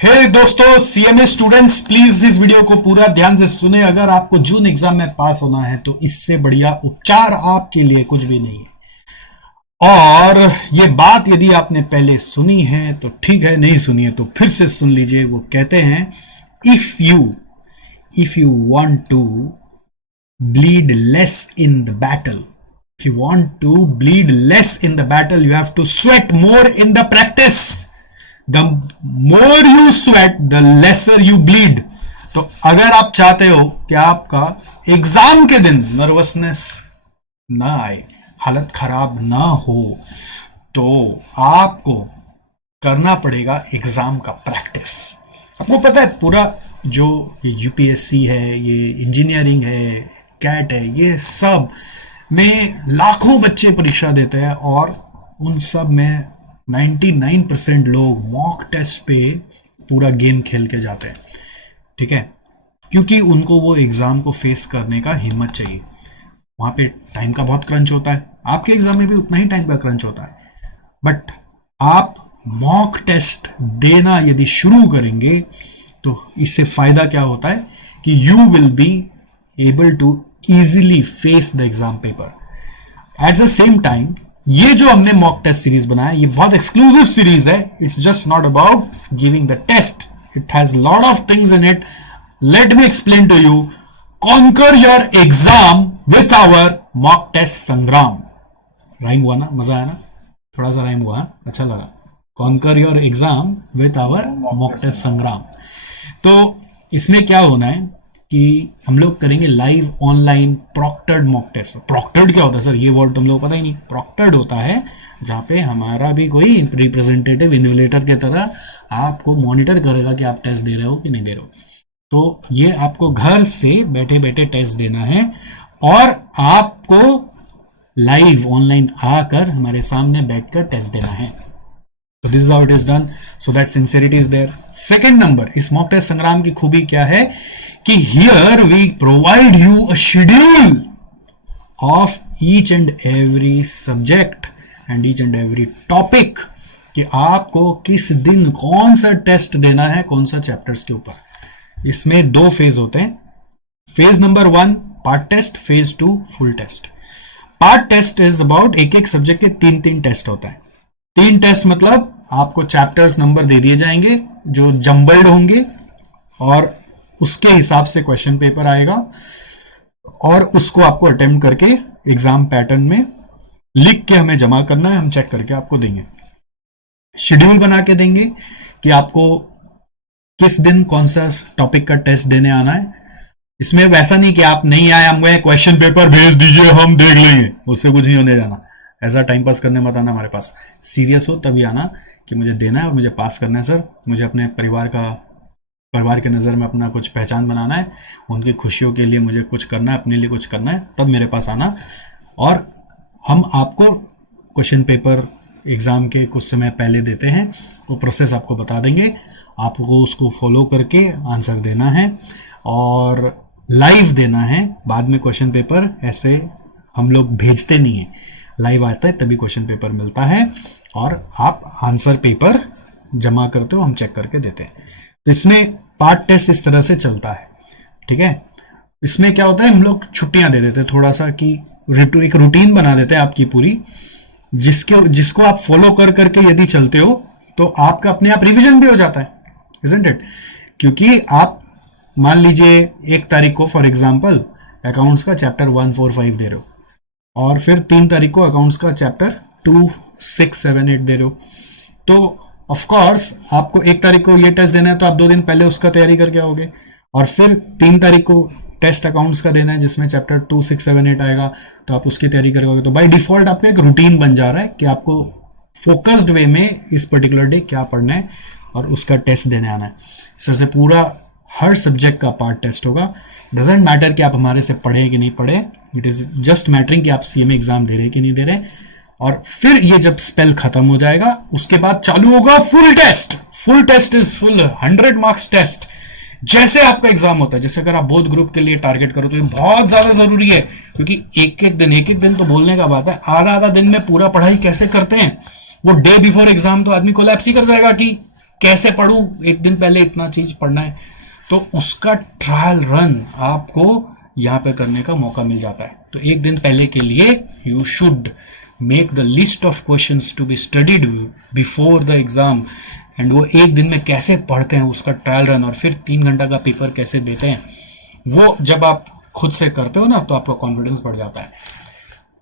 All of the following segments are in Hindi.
हे दोस्तों, सीएमए स्टूडेंट्स, प्लीज इस वीडियो को पूरा ध्यान से सुने। अगर आपको जून एग्जाम में पास होना है तो इससे बढ़िया उपचार आपके लिए कुछ भी नहीं है। और ये बात यदि आपने पहले सुनी है तो ठीक है, नहीं सुनी है तो फिर से सुन लीजिए। वो कहते हैं if you want to bleed less in the battle, if you want to bleed less in the battle, you have to sweat more in the practice. The more you sweat, the lesser you bleed. तो अगर आप चाहते हो कि आपका एग्जाम के दिन नर्वसनेस ना आए, हालत खराब ना हो, तो आपको करना पड़ेगा एग्जाम का प्रैक्टिस। आपको पता है पूरा जो यूपीएससी है, ये इंजीनियरिंग है, कैट है, ये सब में लाखों बच्चे परीक्षा देते हैं और उन सब में 99% लोग मॉक टेस्ट पे पूरा गेम खेल के जाते हैं। ठीक है, क्योंकि उनको वो एग्जाम को फेस करने का हिम्मत चाहिए। वहां पे टाइम का बहुत क्रंच होता है, आपके एग्जाम में भी उतना ही टाइम का क्रंच होता है। बट आप मॉक टेस्ट देना यदि शुरू करेंगे तो इससे फायदा क्या होता है कि you will be able to easily face the exam paper. At the same time ये जो हमने मॉक टेस्ट सीरीज बनाया, ये बहुत एक्सक्लूसिव सीरीज है। It's just not about giving the test, it has lot of things in it. Let me explain to you. Conquer your exam with our mock test Sangram. Rhyme हुआ ना? मजा आया ना? थोड़ा सा राइम हुआ, अच्छा लगा। Conquer your exam with our mock test Sangram. तो इसमें क्या होना है कि हम लोग करेंगे live online proctored mock test. Proctored क्या होता है सर? ये वर्ड तुम लोग पता ही नहीं। प्रॉक्टर्ड होता है जहां पे हमारा भी कोई रिप्रेजेंटेटिव इन्विजिलेटर की तरह आपको मॉनिटर करेगा कि आप टेस्ट दे रहे हो कि नहीं दे रहे हो। तो ये आपको घर से बैठे बैठे टेस्ट देना है और आपको लाइव ऑनलाइन आकर हमारे सामने बैठकर टेस्ट देना है। तो this is how it is done, so that sincerity is there. Second number, इस मॉक टेस्ट संग्राम की खूबी क्या है कि here we provide you a schedule of each and every subject and each and every topic, कि आपको किस दिन कौन सा टेस्ट देना है, कौन सा चैप्टर्स के ऊपर। इसमें दो फेज होते हैं। Phase number 1 part test, phase 2 full test. Part test is about एक एक सब्जेक्ट के 3-3 टेस्ट होता है। 3 टेस्ट मतलब आपको चैप्टर्स नंबर दे दिए जाएंगे जो जंबल्ड होंगे और उसके हिसाब से क्वेश्चन पेपर आएगा और उसको आपको अटेम्प्ट करके एग्जाम पैटर्न में लिख के हमें जमा करना है। हम चेक करके आपको देंगे, शेड्यूल बना के देंगे कि आपको किस दिन कौन सा टॉपिक का टेस्ट देने आना है। इसमें वैसा नहीं कि आप नहीं आए, हमें क्वेश्चन पेपर भेज दीजिए हम देख लेंगे, उससे कुछ नहीं होने जाना। ऐसा टाइम पास करने मत आना हमारे पास। सीरियस हो तभी आना कि मुझे देना है और मुझे पास करना है सर, मुझे अपने परिवार के नज़र में अपना कुछ पहचान बनाना है, उनकी खुशियों के लिए मुझे कुछ करना है, अपने लिए कुछ करना है, तब मेरे पास आना। और हम आपको क्वेश्चन पेपर एग्ज़ाम के कुछ समय पहले देते हैं, वो प्रोसेस आपको बता देंगे, आपको उसको फॉलो करके आंसर देना है और लाइव देना है। बाद में क्वेश्चन पेपर ऐसे हम लोग भेजते नहीं हैं, लाइव आता है तभी क्वेश्चन पेपर मिलता है और आप आंसर पेपर जमा करते हो, हम चेक करके देते हैं। तो इसमें पार्ट टेस्ट इस तरह से चलता है। ठीक है, इसमें क्या होता है, हम लोग छुट्टियां दे देते हैं थोड़ा सा, कि एक रूटीन बना देते हैं आपकी पूरी, जिसको आप फॉलो कर करके यदि चलते हो तो आपका अपने आप रिवीजन भी हो जाता है, इजंट इट? क्योंकि आप मान लीजिए 1 तारीख को फॉर एग्जाम्पल अकाउंट्स का चैप्टर 1, 4, 5 दे रहे हो और फिर 3 तारीख को अकाउंट्स का चैप्टर 2, 6, 7, 8 दे रहे हो। तो ऑफ कोर्स आपको 1 तारीख को ये टेस्ट देना है तो आप 2 दिन पहले उसका तैयारी करके आओगे और फिर 3 तारीख को टेस्ट अकाउंट्स का देना है जिसमें चैप्टर 2, 6, 7, 8 आएगा, तो आप उसकी तैयारी करोगे। तो बाय डिफॉल्ट आपका एक रूटीन बन जा रहा है कि आपको फोकस्ड वे में इस पर्टिकुलर डे क्या पढ़ना है और उसका टेस्ट देने आना है। सर से पूरा हर सब्जेक्ट का पार्ट टेस्ट होगा। डजेंट मैटर कि आप हमारे से पढ़े कि नहीं पढ़े, इट इज जस्ट मैटरिंग कि आप सीएमए एग्जाम दे रहे कि नहीं दे रहे। और फिर ये जब स्पेल खत्म हो जाएगा उसके बाद चालू होगा full test. Full test is full 100 marks test. जैसे आपका एग्जाम होता है, जैसे अगर आप बोथ ग्रुप के लिए टारगेट करो तो ये बहुत ज्यादा जरूरी है, क्योंकि एक एक दिन तो बोलने का बात है, आधा दिन में पूरा पढ़ाई कैसे करते हैं। वो डे बिफोर एग्जाम तो आदमी कोलैप्स ही कर जाएगा कि कैसे पढूं, एक दिन पहले इतना चीज पढ़ना है, तो उसका ट्रायल रन आपको यहाँ पे करने का मौका मिल जाता है। तो एक दिन पहले के लिए you should make the list of questions to be studied before the exam, and वो एक दिन में कैसे पढ़ते हैं उसका ट्रायल रन, और फिर 3 घंटा का पेपर कैसे देते हैं, वो जब आप खुद से करते हो ना तो आपका कॉन्फिडेंस बढ़ जाता है।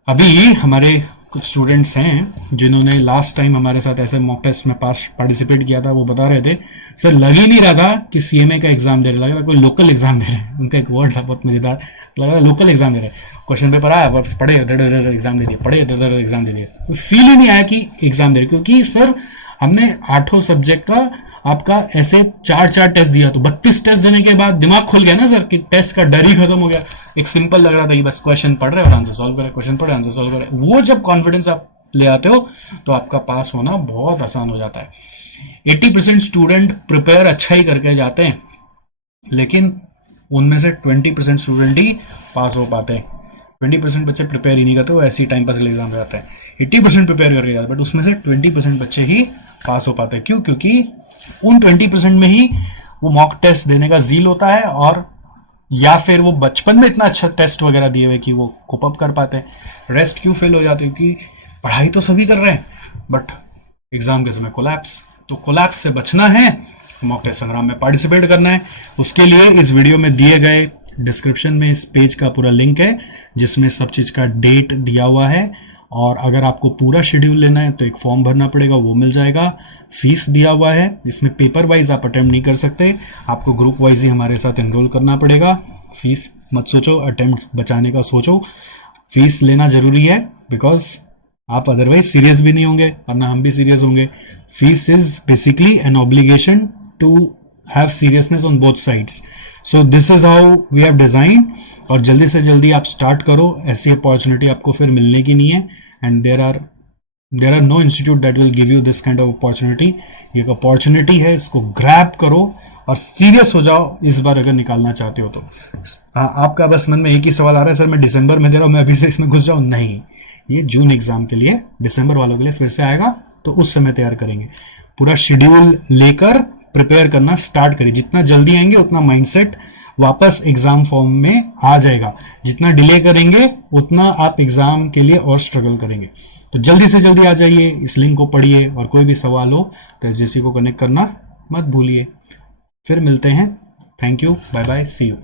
अभी हमारे कुछ स्टूडेंट्स हैं जिन्होंने लास्ट टाइम हमारे साथ ऐसे मॉक टेस्ट में पार्टिसिपेट किया था, वो बता रहे थे सर लग ही नहीं रहा था कि सीएमए का एग्जाम दे रहे, लग रहा कोई लोकल एग्जाम दे रहे हैं। उनका एक वर्ड था बहुत मजेदार, लग रहा लोकल एग्जाम दे रहे, क्वेश्चन पेपर आया, बस पढ़े एग्जाम दे दिए, पढ़े एग्जाम दे दिए, फील ही नहीं आया कि एग्जाम दे रहे, क्योंकि सर हमने 8 सब्जेक्ट का आपका ऐसे 4 टेस्ट दिया, तो 32 टेस्ट देने के बाद दिमाग खुल गया ना सर कि टेस्ट का डर ही खत्म हो गया। एक सिंपल लग रहा था कि बस क्वेश्चन पढ़ रहे और आंसर सॉल्व करे, क्वेश्चन पढ़े आंसर सॉल्व करे। वो जब कॉन्फिडेंस आप ले आते हो तो आपका पास होना बहुत आसान हो जाता है। 80% स्टूडेंट प्रिपेयर अच्छा ही करके जाते हैं, लेकिन उनमें से 20% स्टूडेंट ही पास हो पाते हैं। 20% बच्चे प्रिपेयर ही नहीं करते, वो ऐसी टाइम पास एग्जाम जाते हैं। 80% प्रिपेयर करके जाते हैं, बट उसमें से 20% बच्चे ही पास हो पाते हैं। क्यों? क्योंकि उन 20% में ही वो मॉक टेस्ट देने का जील होता है, और या फिर वो बचपन में इतना अच्छा टेस्ट वगैरह दिए हुए कि वो कोप अप कर पाते हैं। रेस्ट क्यों फेल हो जाते हैं? क्योंकि पढ़ाई तो सभी कर रहे हैं, बट एग्जाम के समय कोलैप्स। तो कोलैप्स से बचना है, मॉक टेस्ट संग्राम में पार्टिसिपेट करना है। उसके लिए इस वीडियो में दिए गए डिस्क्रिप्शन में इस पेज का पूरा लिंक है, जिसमें सब चीज का डेट दिया हुआ है, और अगर आपको पूरा शेड्यूल लेना है तो एक फॉर्म भरना पड़ेगा, वो मिल जाएगा। फीस दिया हुआ है, इसमें पेपर वाइज आप अटेम्प्ट नहीं कर सकते, आपको ग्रुप वाइज ही हमारे साथ एनरोल करना पड़ेगा। फीस मत सोचो, अटेम्प्ट बचाने का सोचो। फीस लेना जरूरी है, बिकॉज आप अदरवाइज सीरियस भी नहीं होंगे, वरना हम भी सीरियस होंगे। Fees is basically an obligation to have seriousness on both sides. So this is how we have design, और जल्दी से जल्दी आप स्टार्ट करो, ऐसी अपॉर्चुनिटी आपको फिर मिलने की नहीं है, and there are no institute that will give you this kind of opportunity. ये एक अपॉर्चुनिटी है, इसको ग्रैब करो और सीरियस हो जाओ इस बार अगर निकालना चाहते हो तो। आपका बस मन में एक ही सवाल आ रहा है, सर मैं दिसंबर में दे रहा हूं, मैं अभी से इसमें घुस जाऊं? नहीं, ये जून एग्जाम के लिए, दिसंबर वालों के लिए फिर से आएगा, तो उस समय तैयार करेंगे। पूरा शेड्यूल लेकर प्रिपेयर करना स्टार्ट करिए। जितना जल्दी आएंगे उतना माइंडसेट वापस एग्जाम फॉर्म में आ जाएगा। जितना डिले करेंगे उतना आप एग्जाम के लिए और स्ट्रगल करेंगे। तो जल्दी से जल्दी आ जाइए, इस लिंक को पढ़िए, और कोई भी सवाल हो तो एसजेसी को कनेक्ट करना मत भूलिए। फिर मिलते हैं। Thank you, bye bye, see you.